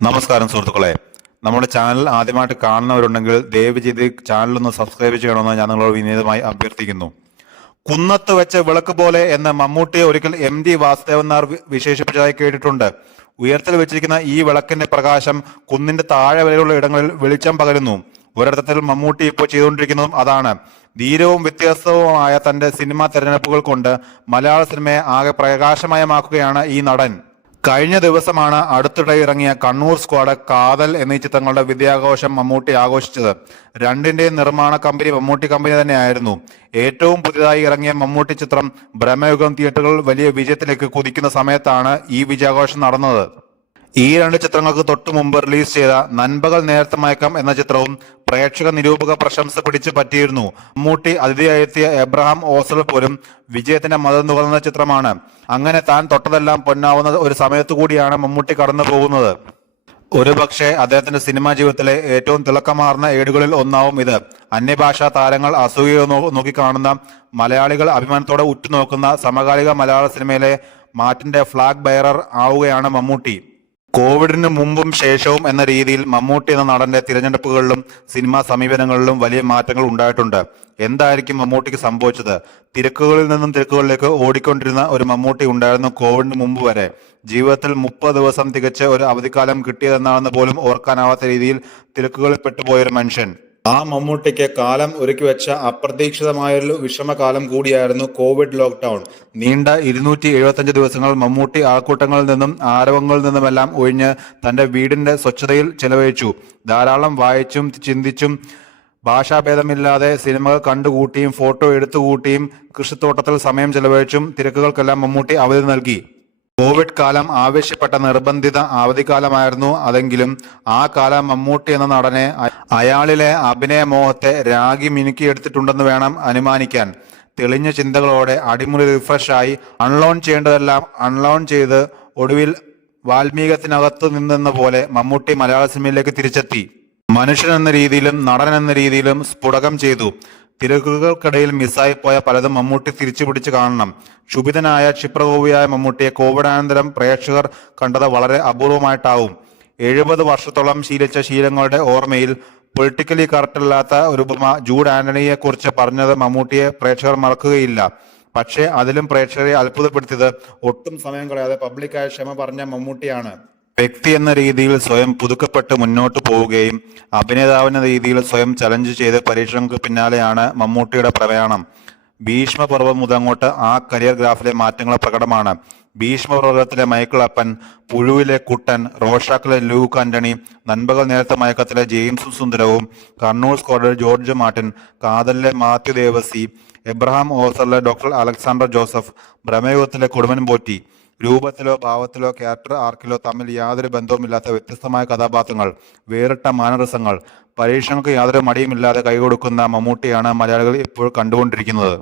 നമസ്കാരം സുഹൃത്തുക്കളെ, നമ്മുടെ ചാനൽ ആദ്യമായിട്ട് കാണുന്നവരുണ്ടെങ്കിൽ ദയവ് ചെയ്ത് ചാനൽ സബ്സ്ക്രൈബ് ചെയ്യണമെന്ന് ഞാൻ നിങ്ങളോട് വിനീതമായി അഭ്യർത്ഥിക്കുന്നു. കുന്നത്ത് വെച്ച വിളക്ക് പോലെ എന്ന മമ്മൂട്ടിയെ ഒരിക്കൽ MD വാസുദേവൻ നായർ വിശേഷിപ്പിച്ചതായി കേട്ടിട്ടുണ്ട്. ഉയരത്തിൽ വെച്ചിരിക്കുന്ന ഈ വിളക്കിന്റെ പ്രകാശം കുന്നിന്റെ താഴെ വരെയുള്ള ഇടങ്ങളിൽ വെളിച്ചം പകരുന്നു. ഒരർത്ഥത്തിൽ മമ്മൂട്ടി ഇപ്പോൾ ചെയ്തുകൊണ്ടിരിക്കുന്നതും അതാണ്. ധീരവും വ്യത്യസ്തവുമായ തന്റെ സിനിമാ തെരഞ്ഞെടുപ്പുകൾ കൊണ്ട് മലയാള സിനിമയെ ആകെ പ്രകാശമയമാക്കുകയാണ് ഈ നടൻ. കഴിഞ്ഞ ദിവസമാണ് അടുത്തിടെ ഇറങ്ങിയ കണ്ണൂർ സ്ക്വാഡ്, കാതൽ എന്നീ ചിത്രങ്ങളുടെ വിജയാഘോഷം മമ്മൂട്ടി ആഘോഷിച്ചത്. രണ്ടിന്റെയും നിർമ്മാണ കമ്പനി മമ്മൂട്ടി കമ്പനി തന്നെയായിരുന്നു. ഏറ്റവും പുതിയതായി ഇറങ്ങിയ മമ്മൂട്ടി ചിത്രം ബ്രഹ്മയുഗം തിയേറ്ററുകൾ വലിയ വിജയത്തിലേക്ക് കുതിക്കുന്ന സമയത്താണ് ഈ വിജയാഘോഷം നടന്നത്. ഈ രണ്ട് ചിത്രങ്ങൾക്ക് തൊട്ടു മുമ്പ് റിലീസ് ചെയ്ത നൻപകൽ നേരത്തെ മയക്കം എന്ന ചിത്രവും പ്രേക്ഷക നിരൂപക പ്രശംസ പിടിച്ചു പറ്റിയിരുന്നു. മമ്മൂട്ടി അതിഥിയായെത്തിയ എബ്രഹാം ഓസൽ പോലും വിജയത്തിന്റെ മതം നുകർന്ന ചിത്രമാണ്. അങ്ങനെ താൻ തൊട്ടതെല്ലാം പൊന്നാവുന്ന ഒരു സമയത്തു കൂടിയാണ് മമ്മൂട്ടി കടന്നു പോകുന്നത്. ഒരുപക്ഷെ അദ്ദേഹത്തിന്റെ സിനിമാ ജീവിതത്തിലെ ഏറ്റവും തിളക്കമാർന്ന ഏടുകളിൽ ഒന്നാവും ഇത്. അന്യഭാഷാ താരങ്ങൾ അസൂയ നോക്കിക്കാണുന്ന, മലയാളികൾ അഭിമാനത്തോടെ ഉറ്റുനോക്കുന്ന സമകാലിക മലയാള സിനിമയിലെ മാറ്റിന്റെ ഫ്ലാഗ് ബെയറർ ആവുകയാണ് മമ്മൂട്ടി. കോവിഡിന് മുമ്പും ശേഷവും എന്ന രീതിയിൽ മമ്മൂട്ടി എന്ന നടന്റെ തിരഞ്ഞെടുപ്പുകളിലും സിനിമാ സമീപനങ്ങളിലും വലിയ മാറ്റങ്ങൾ ഉണ്ടായിട്ടുണ്ട്. എന്തായിരിക്കും മമ്മൂട്ടിക്ക് സംഭവിച്ചത്? തിരക്കുകളിൽ നിന്നും തിരക്കുകളിലേക്ക് ഓടിക്കൊണ്ടിരുന്ന ഒരു മമ്മൂട്ടി ഉണ്ടായിരുന്നു കോവിഡിന് മുമ്പ് വരെ. ജീവിതത്തിൽ 30 ദിവസം തികച്ച് ഒരു അവധിക്കാലം കിട്ടിയതെന്നാണെന്ന് പോലും ഓർക്കാനാവാത്ത രീതിയിൽ തിരക്കുകളിൽ പെട്ടുപോയൊരു മനുഷ്യൻ. ആ മമ്മൂട്ടിക്ക് കാലം ഒരുക്കി വെച്ച അപ്രതീക്ഷിതമായൊരു വിഷമകാലം കൂടിയായിരുന്നു കോവിഡ് ലോക്ക്ഡൌൺ. നീണ്ട 275 ദിവസങ്ങൾ മമ്മൂട്ടി ആൾക്കൂട്ടങ്ങളിൽ നിന്നും ആരവങ്ങളിൽ നിന്നുമെല്ലാം ഒഴിഞ്ഞ് തന്റെ വീടിന്റെ സ്വച്ഛതയിൽ ചെലവഴിച്ചു. ധാരാളം വായിച്ചും ചിന്തിച്ചും ഭാഷാഭേദമില്ലാതെ സിനിമകൾ കണ്ടുകൂട്ടിയും ഫോട്ടോ എടുത്തുകൂട്ടിയും കൃഷിത്തോട്ടത്തിൽ സമയം ചെലവഴിച്ചും തിരക്കുകൾക്കെല്ലാം മമ്മൂട്ടി അവധി നൽകി. കോവിഡ് കാലം ആവശ്യപ്പെട്ട നിർബന്ധിത അവധിക്കാലമായിരുന്നു അതെങ്കിലും ആ കാലം മമ്മൂട്ടി എന്ന നടനെ, അയാളിലെ അഭിനയമോഹത്തെ രാഗി മിനുക്കിയെടുത്തിട്ടുണ്ടെന്ന് വേണം അനുമാനിക്കാൻ. തെളിഞ്ഞ ചിന്തകളോടെ അടിമുടി റിഫ്രഷായി അൺലോൺ ചെയ്യേണ്ടതെല്ലാം അൺലോൺ ചെയ്ത് ഒടുവിൽ വാൽമീകത്തിനകത്തു നിന്നെന്ന പോലെ മമ്മൂട്ടി മലയാള സിനിമയിലേക്ക് തിരിച്ചെത്തി. മനുഷ്യൻ എന്ന രീതിയിലും നടൻ എന്ന രീതിയിലും സ്ഫുടകം ചെയ്തു. തിരക്കുകൾക്കിടയിൽ മിസ്സായി പോയ പലതും മമ്മൂട്ടി തിരിച്ചു പിടിച്ച് കാണണം. ക്ഷുഭിതനായ ക്ഷിപ്രകോപിയായ മമ്മൂട്ടിയെ കോവിഡാനന്തരം പ്രേക്ഷകർ കണ്ടത് വളരെ അപൂർവമായിട്ടാവും. 70 വർഷത്തോളം ശീലിച്ച ശീലങ്ങളുടെ ഓർമ്മയിൽ പൊളിറ്റിക്കലി കറക്റ്റല്ലാത്ത ഒരു ഉപമ ജൂഡ് ആന്റണിയെ കുറിച്ച് പറഞ്ഞത് മമ്മൂട്ടിയെ പ്രേക്ഷകർ മറക്കുകയില്ല. പക്ഷേ അതിലും പ്രേക്ഷകരെ അത്ഭുതപ്പെടുത്തിയത് ഒട്ടും സമയം കളയാതെ പബ്ലിക്കായ ക്ഷമ പറഞ്ഞ മമ്മൂട്ടിയാണ്. വ്യക്തി എന്ന രീതിയിൽ സ്വയം പുതുക്കപ്പെട്ട് മുന്നോട്ട് പോവുകയും അഭിനേതാവെന്ന രീതിയിൽ സ്വയം ചലഞ്ച് ചെയ്ത് പരീക്ഷണങ്ങൾക്ക് പിന്നാലെയാണ് മമ്മൂട്ടിയുടെ പ്രയാണം. ഭീഷ്മപർവ്വം മുതങ്ങോട്ട് ആ കരിയർ ഗ്രാഫിലെ മാറ്റങ്ങൾ പ്രകടമാണ്. ഭീഷ്മപർവ്വത്തിലെ മൈക്കിൾ അപ്പൻ, പുഴുവിലെ കുട്ടൻ, റോഷാക്കിലെ ലൂക്ക് ആന്റണി, നൻപകൽ നേരത്തെ മയക്കത്തിലെ ജെയിംസും സുന്ദരവും, കണ്ണൂർ സ്ക്വാഡിലെ ജോർജ് മാർട്ടിൻ, കാതലിലെ മാത്യു ദേവസി, എബ്രഹാം ഓസറിലെ ഡോക്ടർ അലക്സാണ്ടർ ജോസഫ്, ബ്രഹ്മയുഗത്തിലെ കൊടുമൻ പോറ്റി. രൂപത്തിലോ ഭാവത്തിലോ ക്യാരക്ടർ ആർക്കിലോ തമ്മിൽ യാതൊരു ബന്ധവുമില്ലാത്ത വ്യത്യസ്തമായ കഥാപാത്രങ്ങൾ, വേറിട്ട മാനറിസങ്ങൾ, പരീക്ഷണങ്ങൾക്ക് യാതൊരു മടിയുമില്ലാതെ കൈകൊടുക്കുന്ന മമ്മൂട്ടിയാണ് മലയാളികൾ ഇപ്പോൾ കണ്ടുകൊണ്ടിരിക്കുന്നത്.